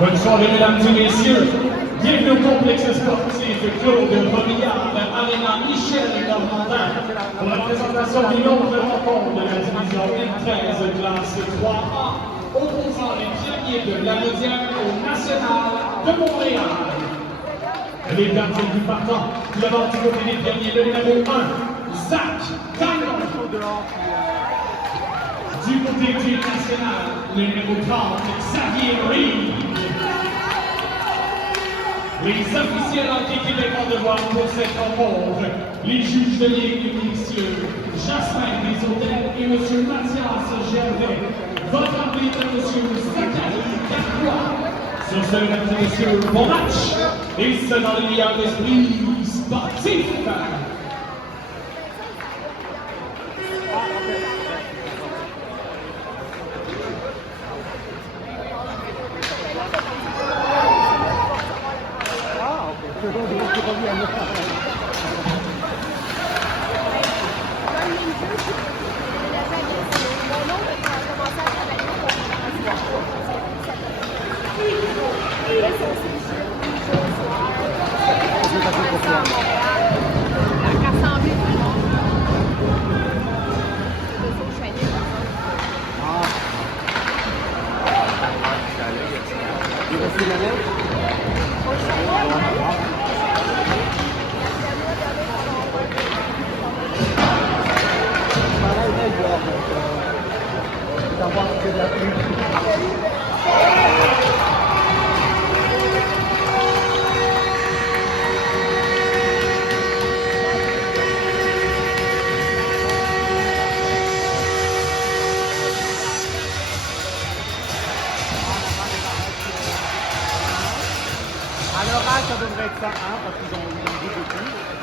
Bonne soirée, mesdames et messieurs. Bienvenue au complexe sportif Claude Robillard, Arena Michel Normandin, pour la présentation d'une autre rencontre de la division M13 classe 3A, opposant les pionniers de la Laudière au National de Montréal. Les gardiens du partant, d'abord du côté des pionniers, le numéro 1, Zach Gagnon. Du côté du National, le numéro 30, Xavier Reed. Les officiels hockey québécois de voir pour cette rencontre, les juges de ligue, messieurs Jasmin Desautels et M. Mathias Gervais. Votre arbitre, M. Zachary Carquois. Sur ce, mesdames et messieurs, bon match, et ce dans le meilleur esprit sportif.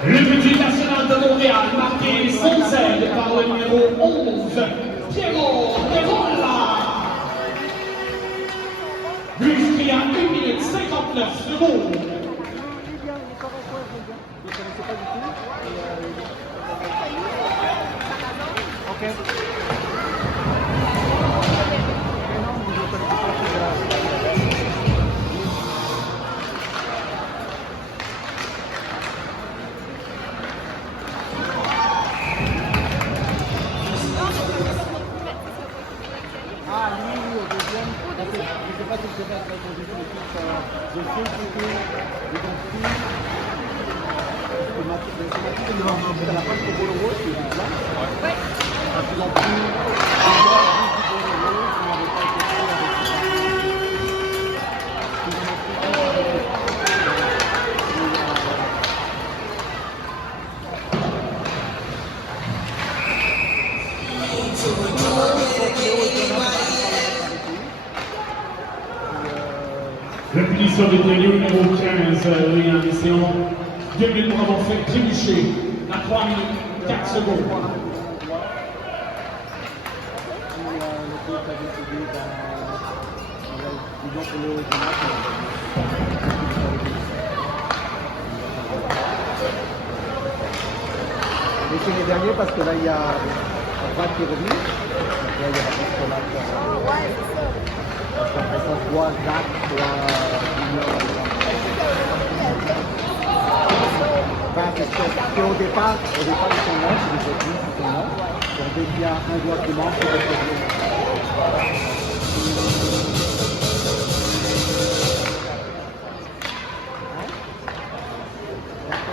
Le budget national de Montréal, marqué sans aide par le numéro 11, Pierrot Devola. Inscrit à 1 minute 59 secondes. Le punition de Télé numéro 15, réalisation 2 minutes pour avoir fait trébucher à 3 minutes 4 secondes. Mais c'est les derniers parce que là il y a un droite qui est revenu. Donc là il y a la piste là. Parce qu'après ça, soit Jacques, soit Junior. Ben, c'est qu'au départ, ils sont là, c'est des techniques qui sont là. Donc dès qu'il y a un joueur qui manque, c'est des techniques.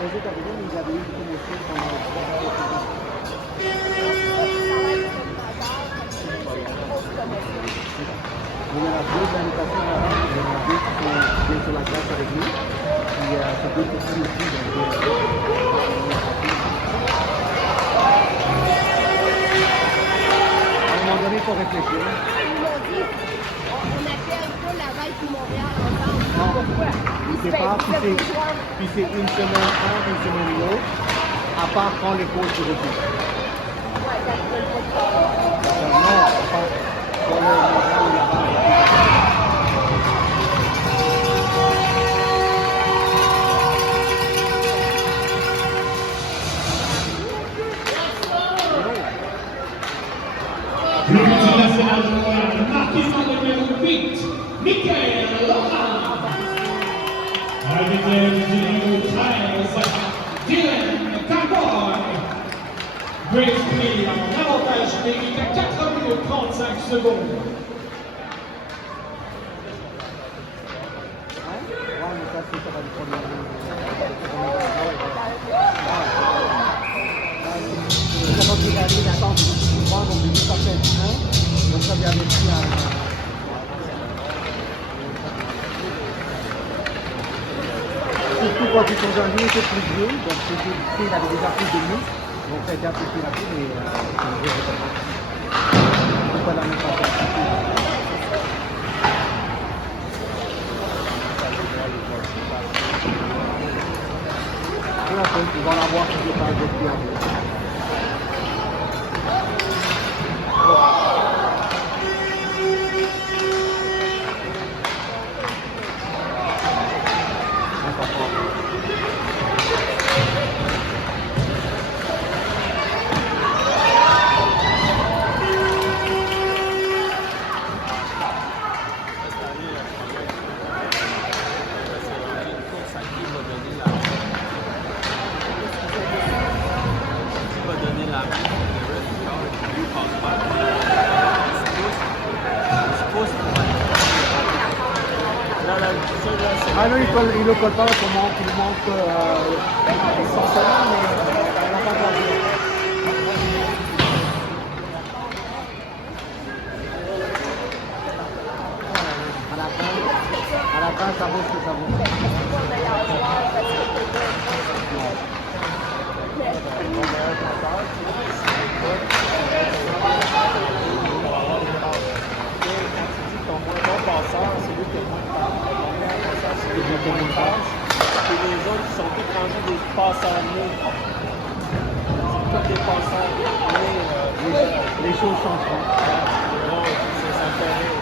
Les autres arrivés, ils avaient eu une promotion pendant le il y en a deux invitations avant, il y en a deux qui viennent sur la glace avec nous. Puis c'est deux petits aussi, donc à un moment donné, il faut réfléchir. Ils m'ont dit, on appelle pas Laval et Montréal ensemble. Pourquoi? Je sais pas, puis c'est une semaine un, une semaine l'autre, à part quand les coachs se retrouvent. Non, pas quand le Montréal et Laval. Michael Lohan. Arbitre du numéro 13, Dylan Cowboy. Great Prix en avantage numérique à 4 minutes 35 secondes. Ouais, mais ça, c'est sur une première ligne. Comment tu l'as dit, attends, souvent, donc du ça fait 1, donc ça vient avec lui surtout quand ils sont jeunes, lui était plus vieux, donc il avait déjà plus de nous, donc ça a été un peu plus rapide, mais c'est pas la même façon. Ils vont l'avoir si je parle de Pierre. Ah non, il ne colle pas, il manque essentiellement, mais on n'a pas perdu. À la fin, ça vaut ce que ça vaut. Ton moins bon passeur, c'est lui qui a moins de passe. C'est lui qui a moins de passe. Et les autres qui sont tous rendus des passeurs nés. Tous des passeurs nés. Les choses changent pas. Non, ça me fait rire.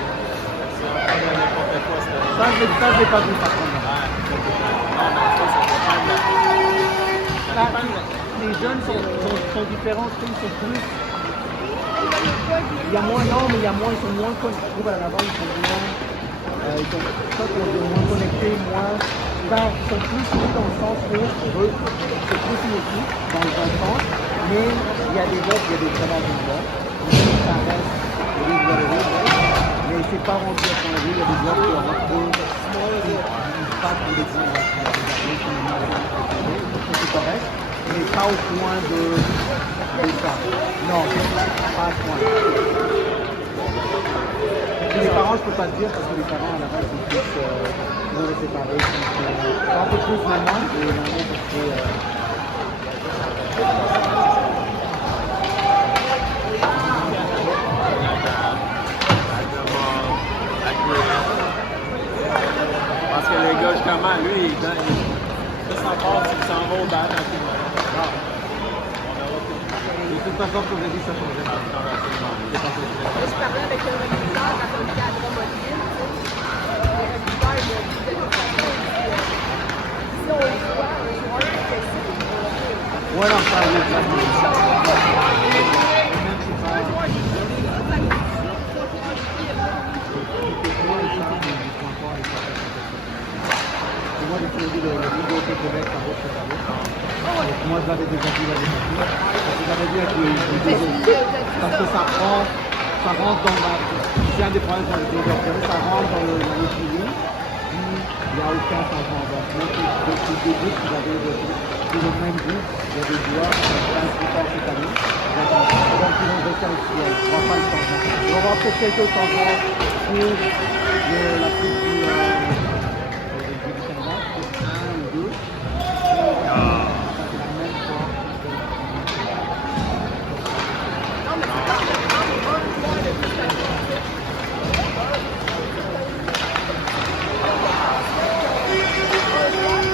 C'est encore n'importe quoi. Ça, je l'ai pas vu par contre. Les jeunes sont différents, ils sont plus. Il y a moins, non, mais il y a moins, ils sont moins connectés. Je trouve à l'avant, ils sont moins, moins connectés, moins. Ils sont plus unis dans le sens où c'est plus une équipe, dans le bon sens, mais il y a des autres, il y a des très bons joueurs. Ça reste mais c'est pas rendu à son avis, il y a des joueurs qui ont pas tous les points, c'est correct, mais pas au point de ça. Non, pas à ce point. Les parents, je peux pas te dire parce que les parents à la base sont plus séparés, sont un peu plus maman et maman parce que parce que les gars, justement, lui, il s'en passe, il s'en va au bal. de toute façon, comme je dis, ça change. Je parlais avec un réalisateur quand on était à Drummondville. Le réalisateur, il m'a dit de toute façon, si on voit un joueur qui fait ça, Ouais, non, ça arrive. Moi, j'ai toujours dit le vidéo que Québec, ça vaut ce que ça vaut. Donc, moi, je l'avais déjà dit l'année passée. Parce que j'avais dit avec parce que ça rentre dans la. C'est un des problèmes dans les ouvertures, ça rentre dans le feeling. Il n'y a aucun changement. Donc, moi, depuis le début, vous avez le même groupe. Il y a des joueurs qui sont inscrits cette année. Donc, ils vont rester avec eux. On ne va pas le changement. On va avoir peut-être quelques changements pour la coupe du Canada. Un ou deux.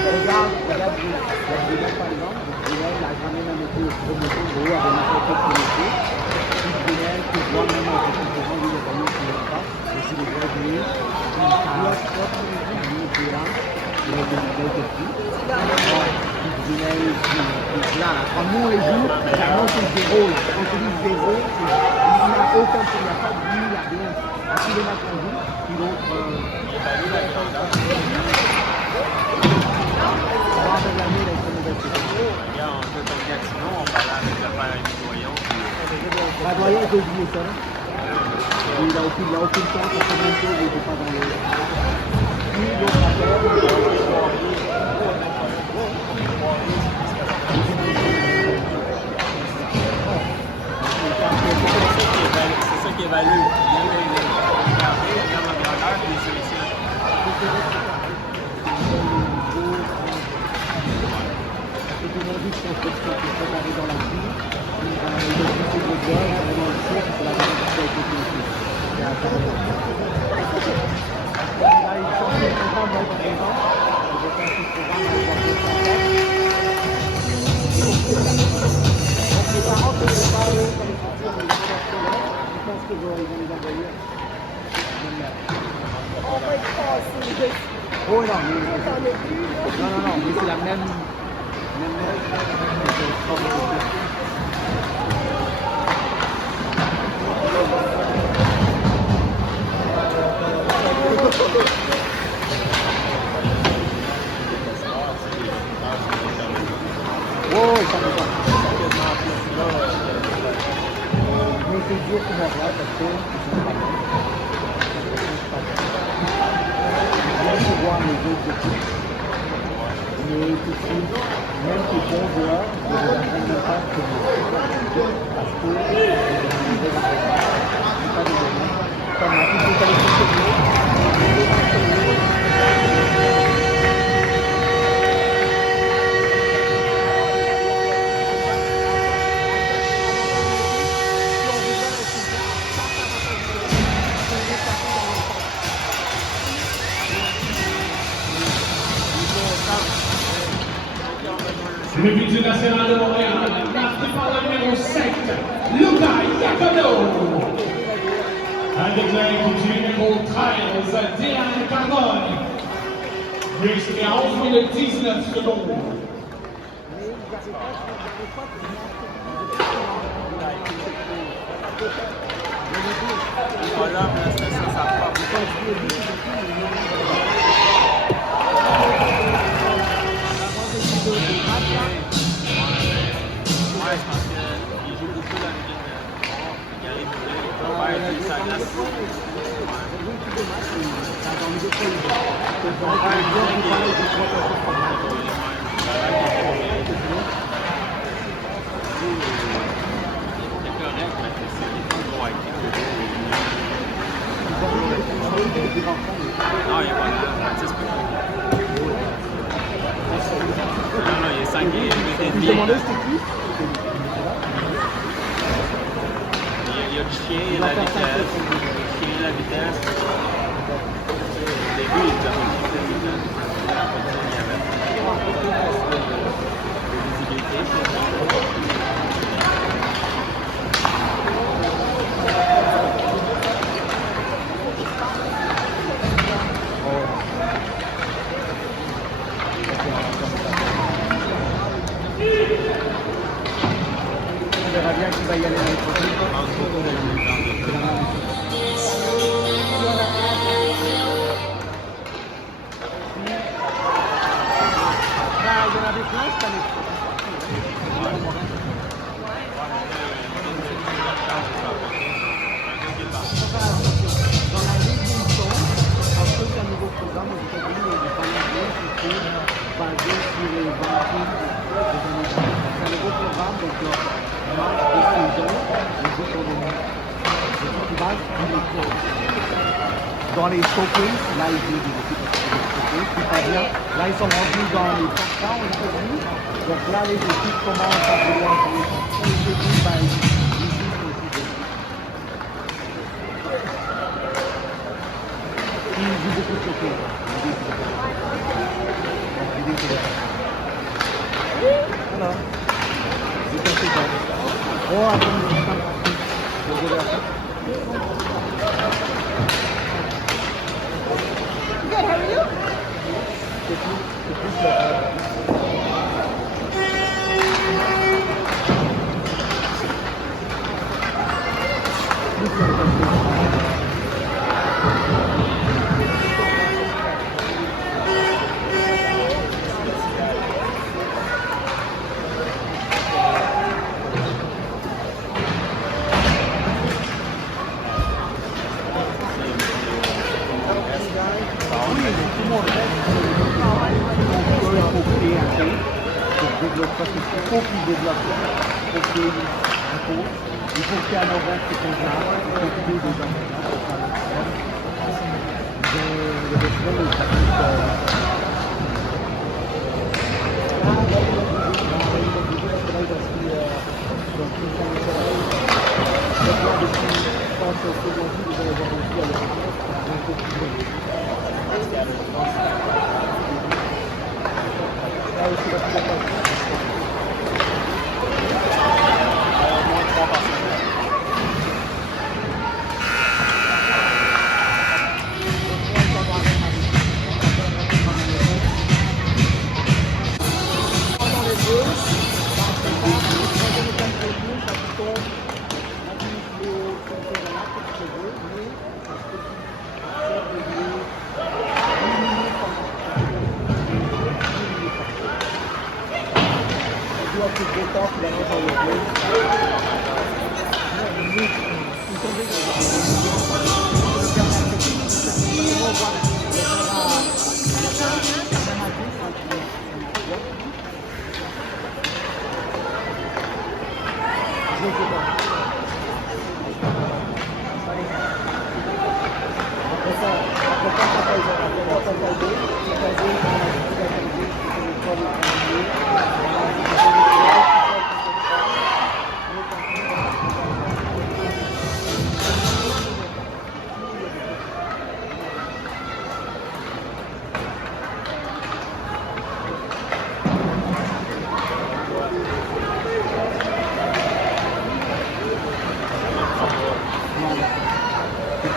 Regarde, par exemple, Brunel n'a jamais même été au premier tour, Gros avait n'importe quel premier tour. Puis Brunel, tu vois même en concurrent, lui, il a gagné au premier pas. Et si les gars jouent, il a mis au terrain, il a été pris. Puis Brunel, là, quand nous on les joue, vraiment c'est zéro. Quand tu dis zéro, il n'a aucun, il n'y a pas de but, il n'y a rien. tous les matchs qu'on joue, puis l'autre, on va avec l'année avec une nouvelle saison. Regarde, on fait comme Gatineau, on parlait avec le père Annie Doyon. La doyen, il faut oublier ça. Il n'a aucune chance pour faire une chose, il n'est pas dans le. Puis l'autre C'est ça qui évalue. Il aime regarder, il regarde la grandeur et les sélections. tout le monde dit que c'est préparé dans la vie. Il y a beaucoup de joueurs, vraiment le choix, c'est la dernière fois avec les filles. Il y a un temps. Là, il change de programme dans le présent. Il va faire ce programme dans le présent. Donc, les parents ne peuvent pas aller dans les futurs, mais ils vont scolaires. Je pense qu'ils vont les envoyer. On va être passé dessus. Oh non, mais T'en as vu, là? non, mais c'est la même. Oh, ça fait pas. Mais c'est dur pour moi parce que c'est pas bon. Bien se voir les autres équipes. Mais tout de suite, même si bons joueurs, je ne les entraîne pas comme parce que je ne les pas des domaines. Comme la petite Le but du National de Montréal, marqué par le numéro 7, Luka Yakono. Un déclin du numéro 13, Dylan Carbone. Jusqu'à 11 minutes 19 secondes. Voilà, mais c'était ça, ça part. Ouais, je pense qu'il joue beaucoup dans le il arrive il peut faire sa glace. C'est correct, mais c'est trop actif. Non, il est pas là. 10 minutes. Non, il est 5 et Je demandais c'était qui? il y a le chien et la vitesse. Le chien et la vitesse. Au début, il nous a pas dit que il y avait de visibilité. On verra bien qui va y aller l'année prochaine. Il y en avait plein cette année. Dans la Ligue où ils sont, en plus un nouveau programme aux États-Unis, il y a des Canadiens qui sont basés sur les rankings des années passées. C'est un nouveau programme, donc match de saison, les jeux sont des qui basent dans les showcases, là ils jouent des équipes showcases, c'est pas bien. Là ils sont rendus dans les top 100 aux États-Unis, donc là les équipes commencent à vouloir jouer. Les équipes, bah, ils jouent aussi. Il joue beaucoup de côté. Voilà. C'est assez bien. Oh, attends, Good, how are you? Parce qu'il faut qu'il développe ça. Il faut qu'il y ait un cours. Il faut qu'il y ait un horaire qui convient. Il faut qu'il y ait des gens pour faire le système. Le restaurant, il s'applique.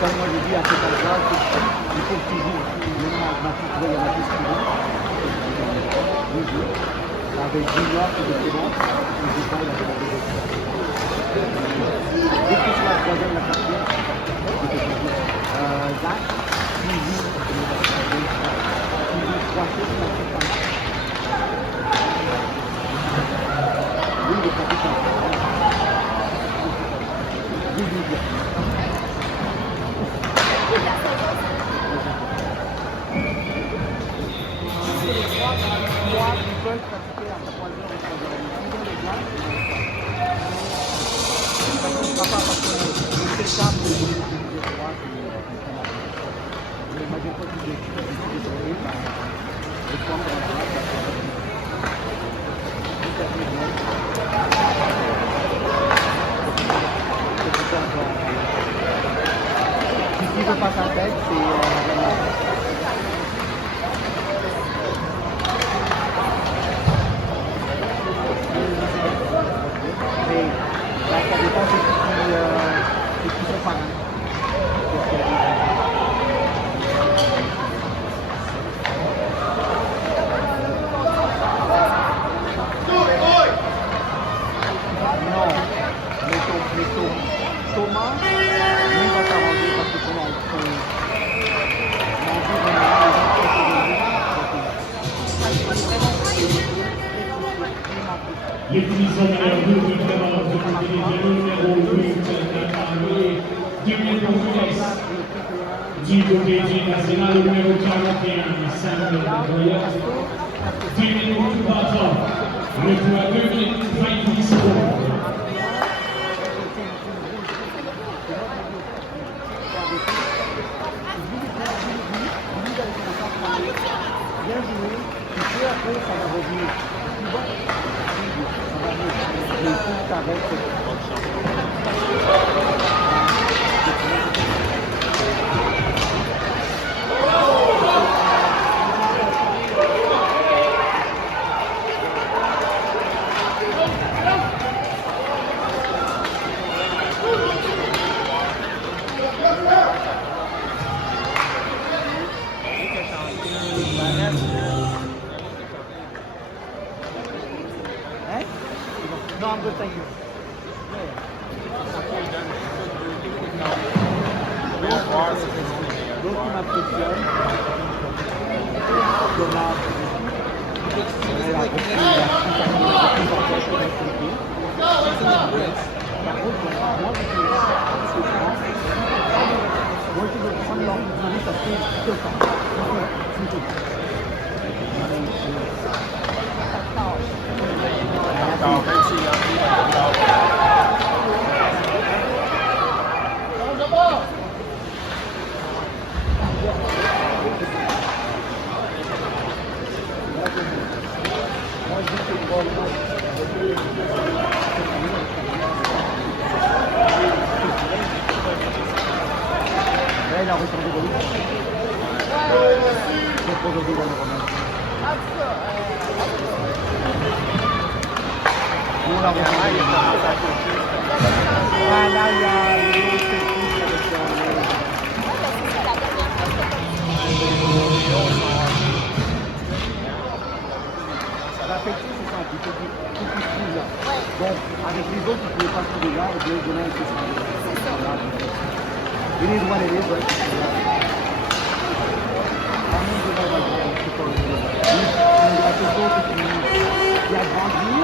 Comme moi je dis à cet endroit, il faut toujours, maintenant ma fille, il y a ma fille qui vient, avec Junior qui est devant, et je parle avec la deuxième. Dès que c'est la troisième, la quatrième, Zach, Suzy, trois choses, la fille par là. Oui, il est pas tout ça. Si tu veux pas sa tête, c'est ça dépend de qui sont parents. Non, mais Thomas, lui va s'arranger parce que Thomas, on Les prisonniers de différents de numéro 8, Nathalie, du numéro 10, du côté du national numéro 41, Samuel Goya, du numéro 3 ans, le poids 2 minutes 20 secondes. Bien joué, et puis après ça va revenir. Tu vois, ça va revenir. Mais il faut que tu arrêtes. Hein? Non, I'm good, thank you. L'autre qui m'impressionne, Thomas, elle a repris la par contre, moi, je veux prendre l'envie, ça fait tout le temps. Tout le temps. encore, même s'il en vit encore. Là, il a retourné de lui. C'est trop aujourd'hui dans le roman. En tout cas, Nous, on l'a retourné. Ah, là, il y a l'autre technique avec la flexion, c'est ça, un petit peu plus fou là. Donc, avec les autres, vous ne pouvez pas trouver là, et bien, demain, c'est ça. Venez de voir les livres, ouais. Qui a grandi.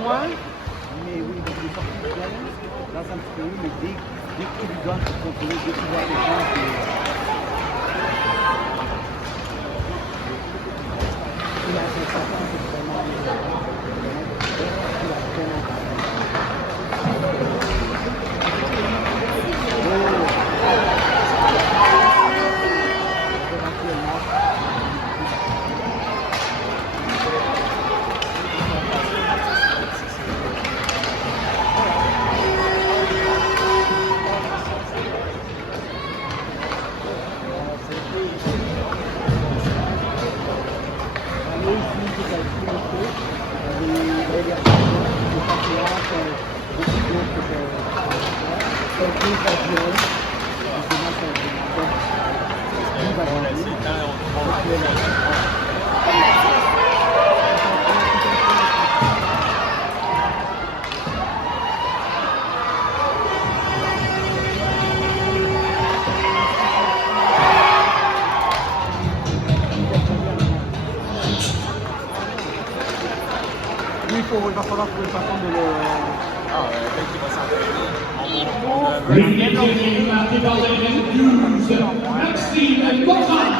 Moins, mais oui, donc il est sorti de bien. Là, c'est un petit peu oui, mais dès que tu lui donnes pour contrôler, dès que tu vois quelqu'un, il a fait ça, c'est vraiment. Il a tellement. Il va falloir trouver une façon de le... Peut-être qu'il va s'entraîner. Bringing it to the development news, Maxime Morin.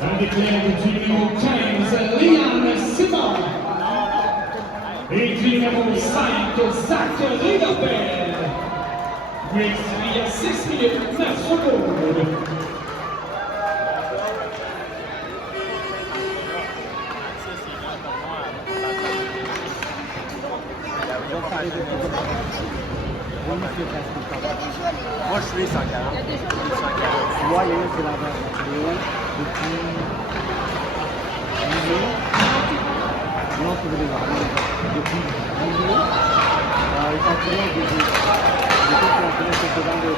And declared the numéro 15, Liane Simon. Et numéro 5, Zach Riederberg. Grace Lee à 6 minutes 9 secondes. Moi, je suis 140. Moi, Léo, c'est l'inverse. Léo, depuis juillet, non, c'est les armes. Depuis juillet, il s'entraînait des jeux. Les gens qui entraînaient quelques ans de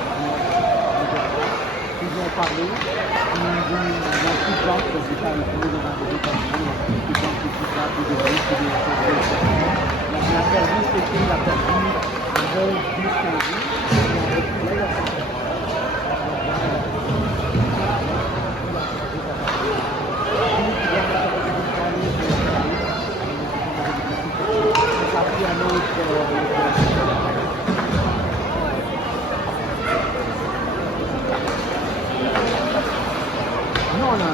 ils ont parlé, ils ont tout plan, parce que c'est pas le premier dans un des établissements, tout plan, tout plan, tout de risque, tout de il a perdu cet été, il a perdu 10, 15 jours, et en fait, là, il a fait non, là.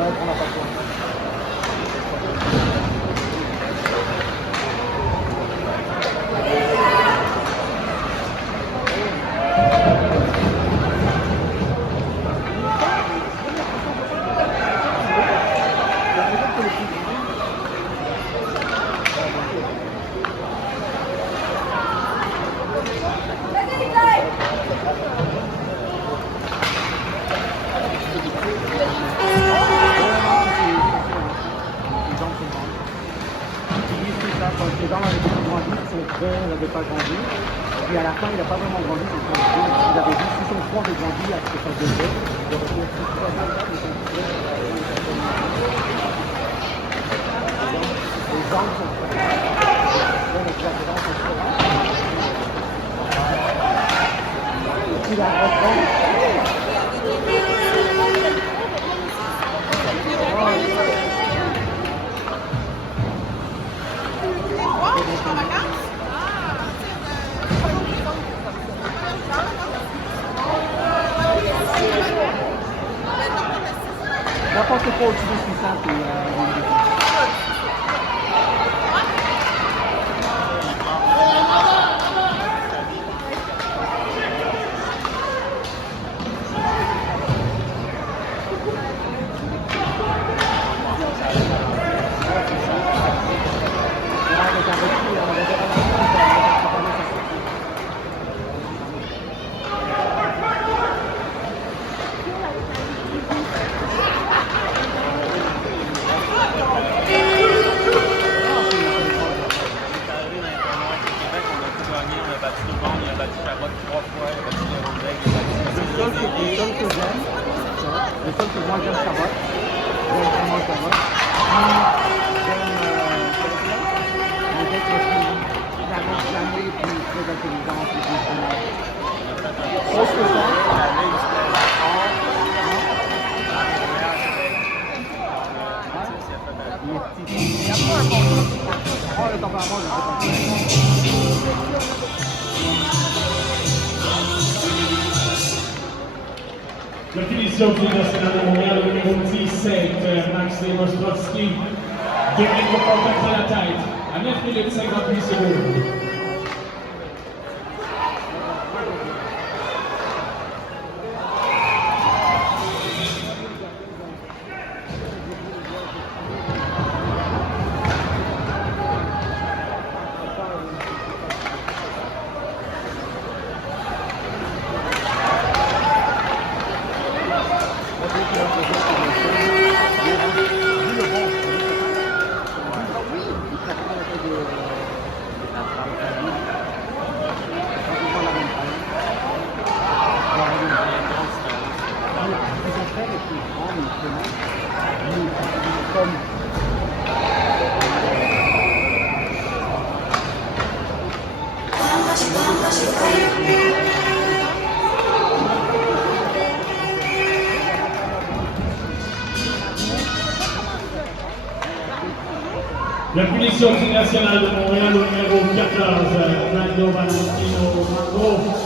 On n'a pas le temps. Les gens n'avaient pas grandi, son frère n'avait pas grandi. Puis à la fin, il n'a pas vraiment grandi. Il avait dit si son frère avait grandi à ce que ça devait, il aurait été aussi très mal, mais son frère, les gens sont il a Oh, le tempérament, je sais pas. La finition du national de Montréal, le numéro 17, Maxime Ostrovski, devient le contact à la tête, à 9 minutes 58 secondes. La punition du national de Montréal au numéro 14, Orlando Valentino Mango.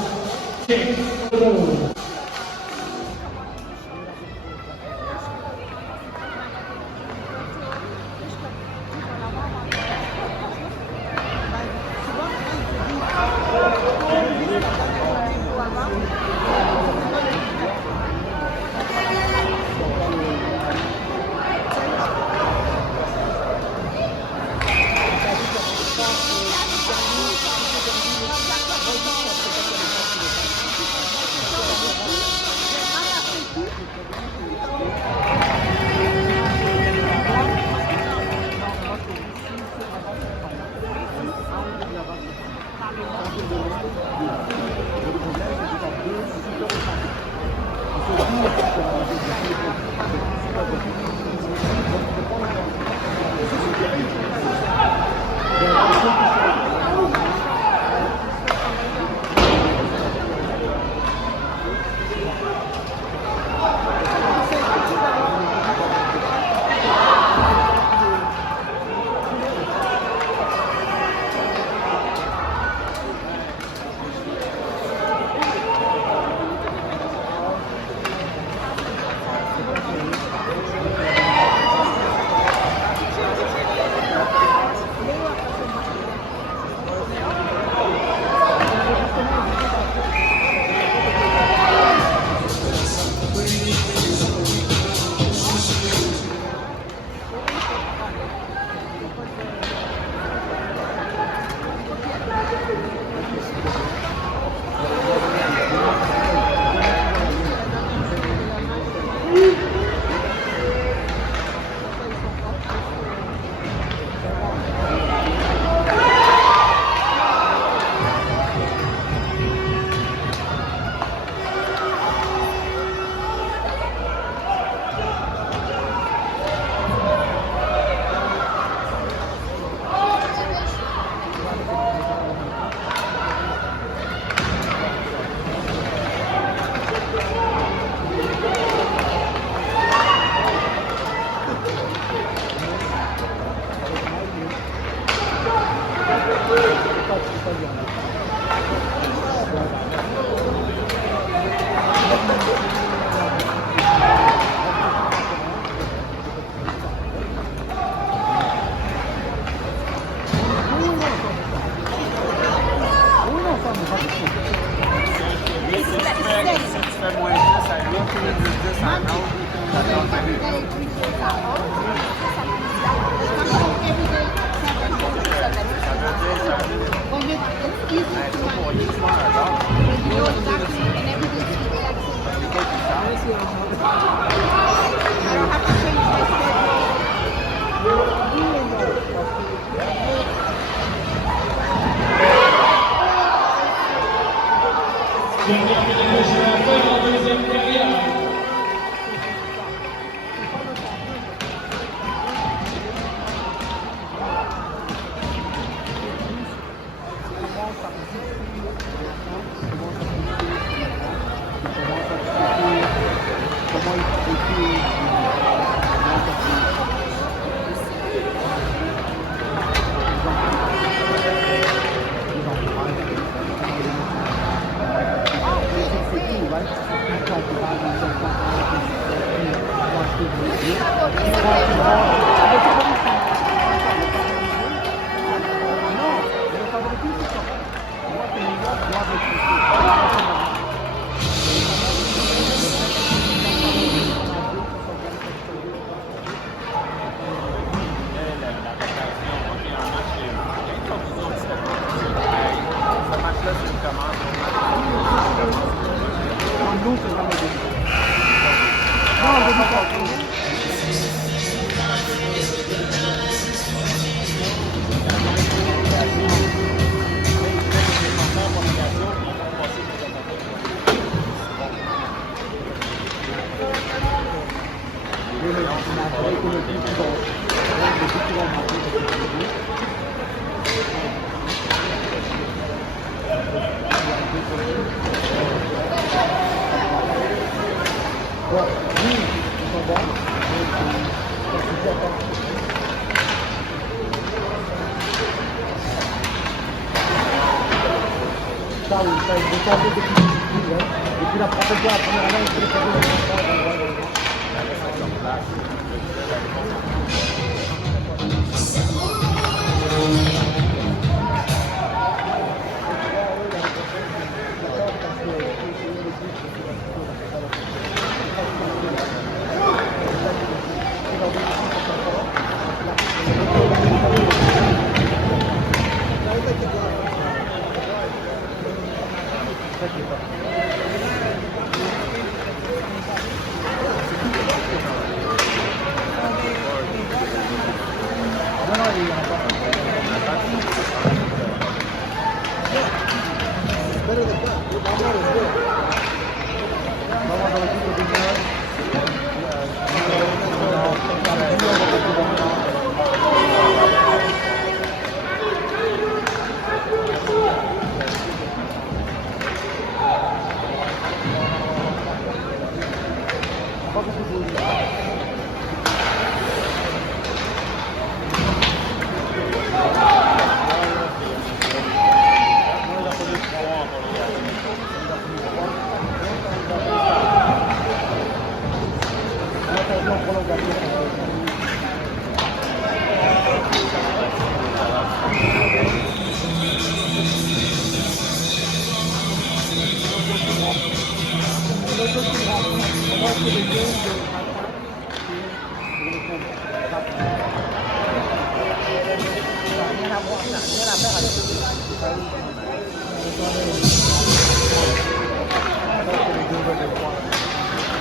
ça, où ça a été tenté depuis le début, ouais. Et puis la première année, il fait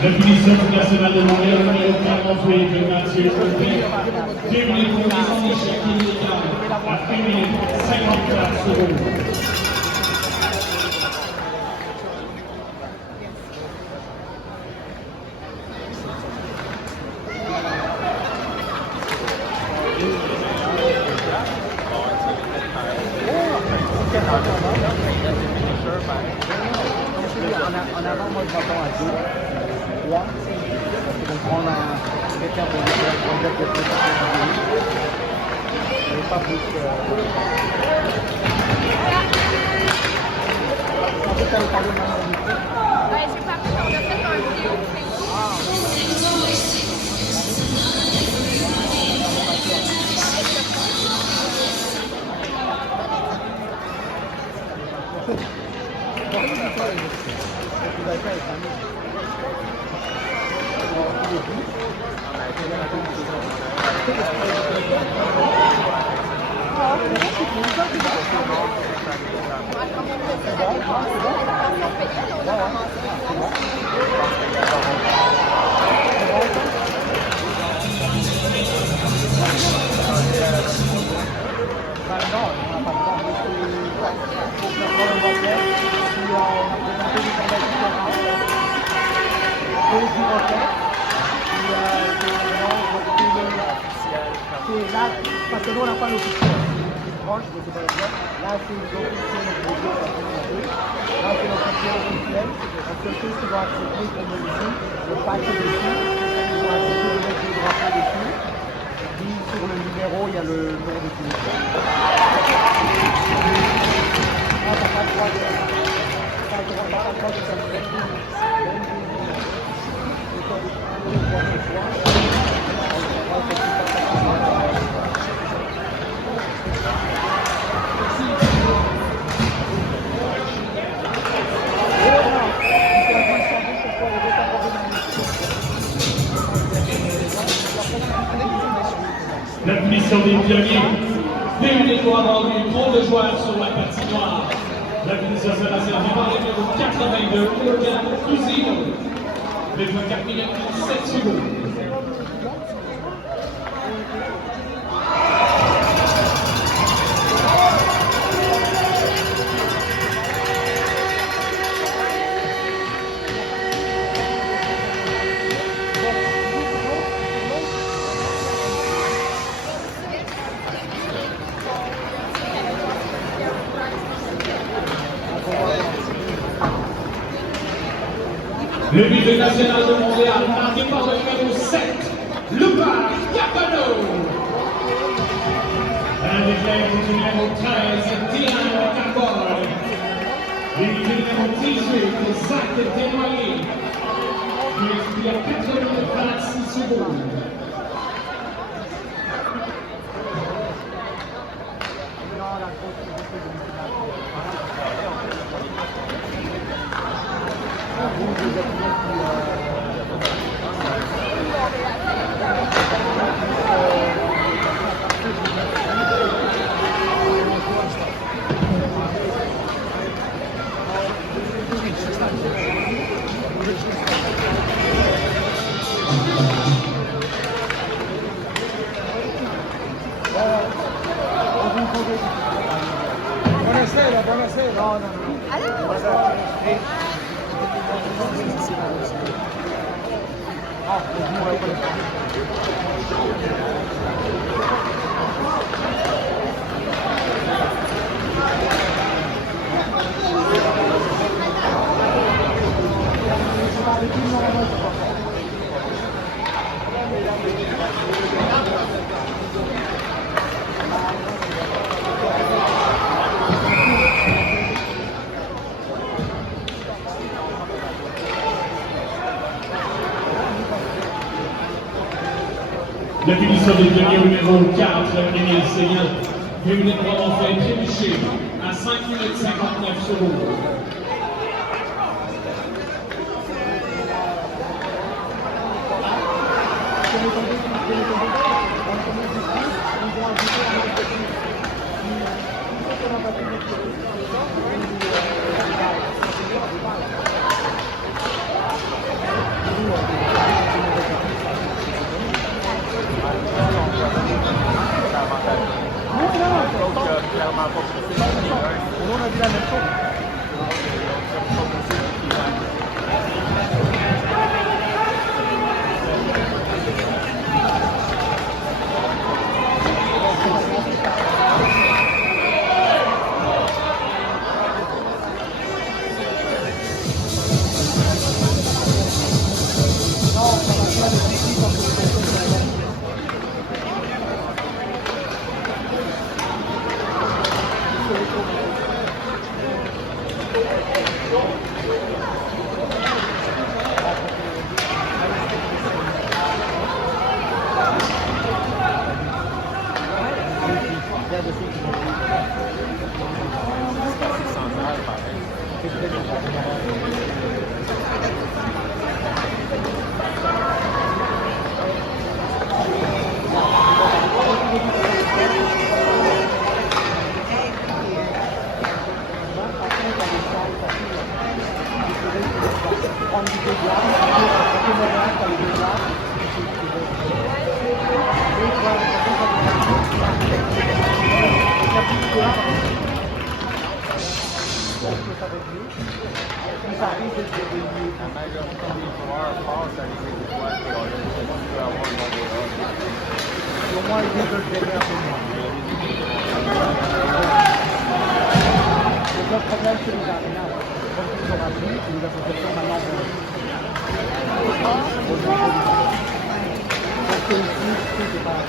Le ministre national de Montréal, numéro 48, Mathieu Copé, 2 minutes pour mise en échec illégal, à 1 minute 54 secondes. En avant, moi je m'attends à 2, 3, donc on a quelqu'un pour le mettre de mais pas plus en fait, elle parle de Ouais, j'ai pas pu, on a fait un vidéo là, parce que nous on n'a pas l'officiel proche, je sais pas le dire. Là c'est l'officiel là c'est l'officiel officiel. La seule chose qu'ils vont accepter comme ici, le paquet dessus, ils vont accepter de mettre le drapeau dessus. Puis sur le numéro, il y a le nom de tout. Là, t'as pas le droit de La punition des pionniers. 2 minutes pour avoir eu trop de joueurs sur la patinoire. La punition sera servie par le numéro 82, Logan Cousino. Le joueur 4 minutes 7 secondes. Le but national de Montréal, marqué par le numéro 7, Lucas Capano. Un déclin du numéro 13, Tiano Carbone. Et le numéro 18, Zach Desnoyers, qui expire 4 minutes 26 secondes. Buonasera, buonasera. No, no, no. Allora, La finition des derniers numéro 4, Émile Seigneur, Dominique Roland fait trébucher à 5 minutes 59 secondes. Clairement pas poussé. On a dit la même chose. La majorité des joueurs passent avec les étoiles et on peut avoir le bon débat. Au moins, ils veulent gagner un peu moins. Le problème, c'est les arénas. Comme ils ont appris, les associations maintenant parce que ici, c'est pas...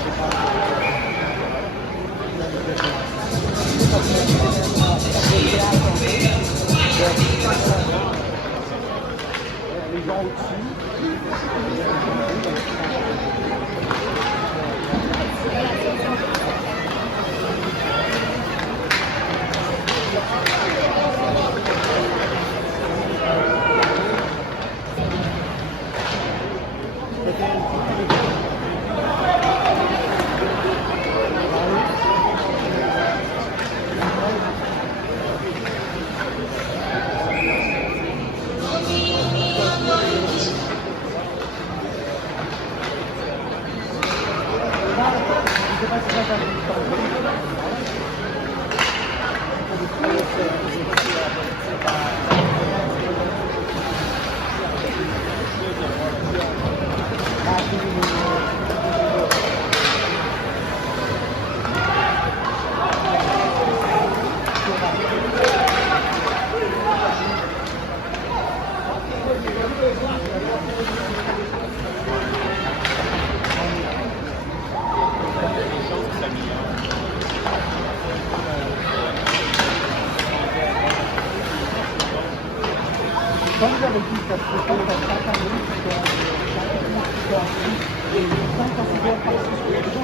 Les gens au-dessus, Comme j'avais dit, ça se fait dans chaque année, et sans considérer pas ce que les gens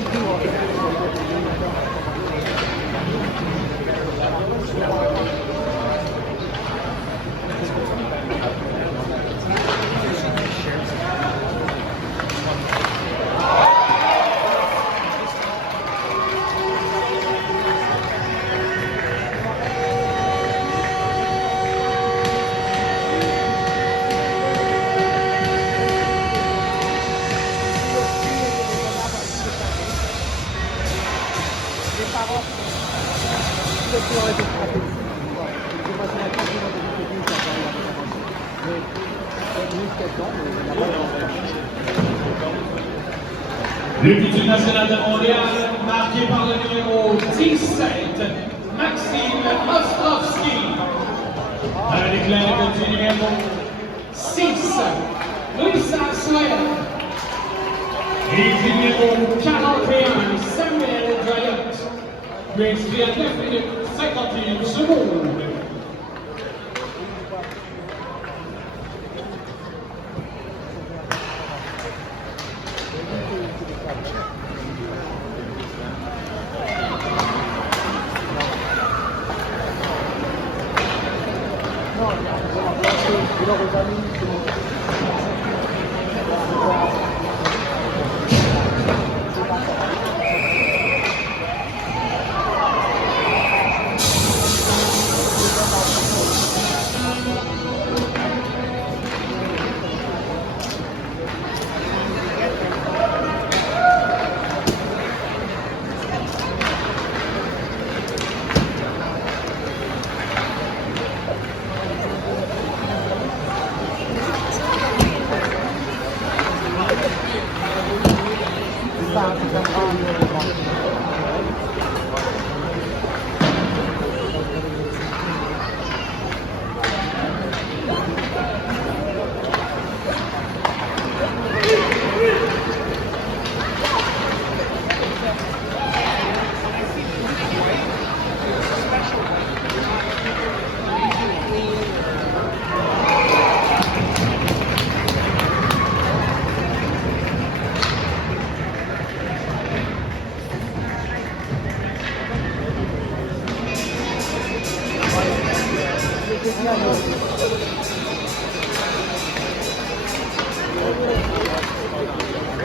Le but national de Montréal, marqué par le numéro 17, Maxime Ostrovski. Avec l'aide du numéro 6, Lisa Slayer. Et du numéro 41, Samuel Drayot. Lui inscrit à 9 minutes 51 secondes.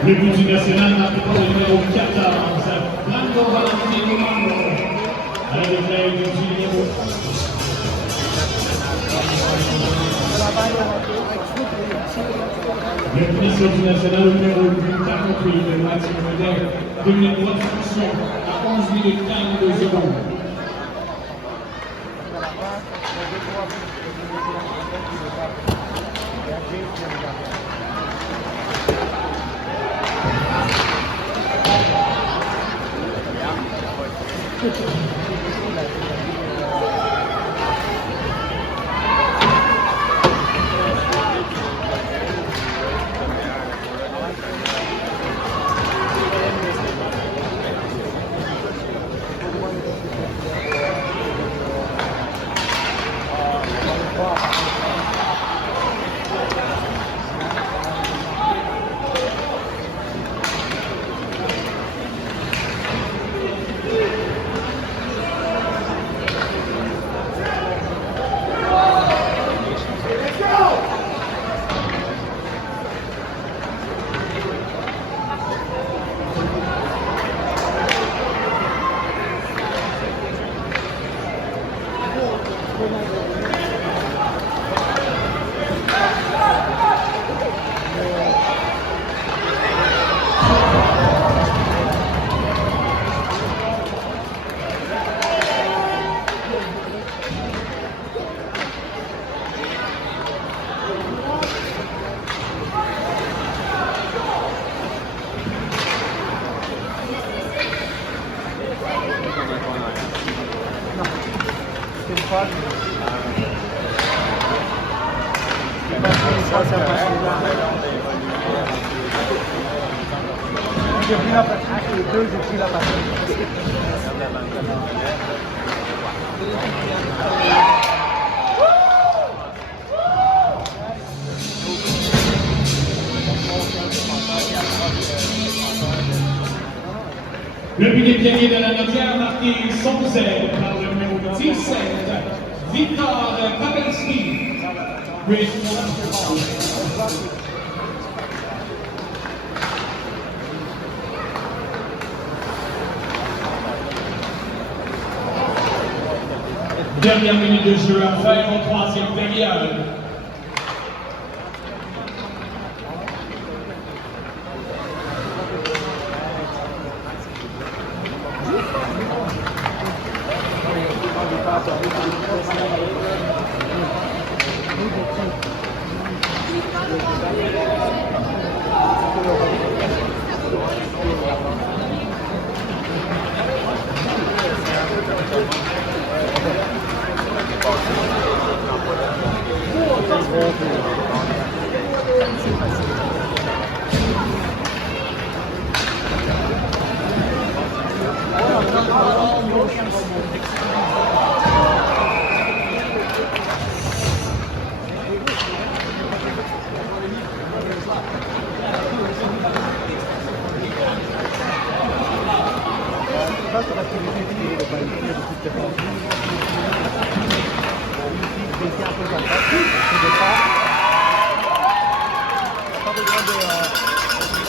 Le but du national marqué par le numéro 14, Brando Valentino Mando. Avec l'aide du numéro. Le ministre du national numéro 48 de Mathieu Modèle, de la droite fonction à 11 minutes 42 secondes. J'ai pris la patate, les deux, j'ai pris la patate. L'unique gagné de la 9e marqué son zèle par le numéro 17, Victor Kabelski. Dernière minute de jeu à faire en troisième période. Pas besoin de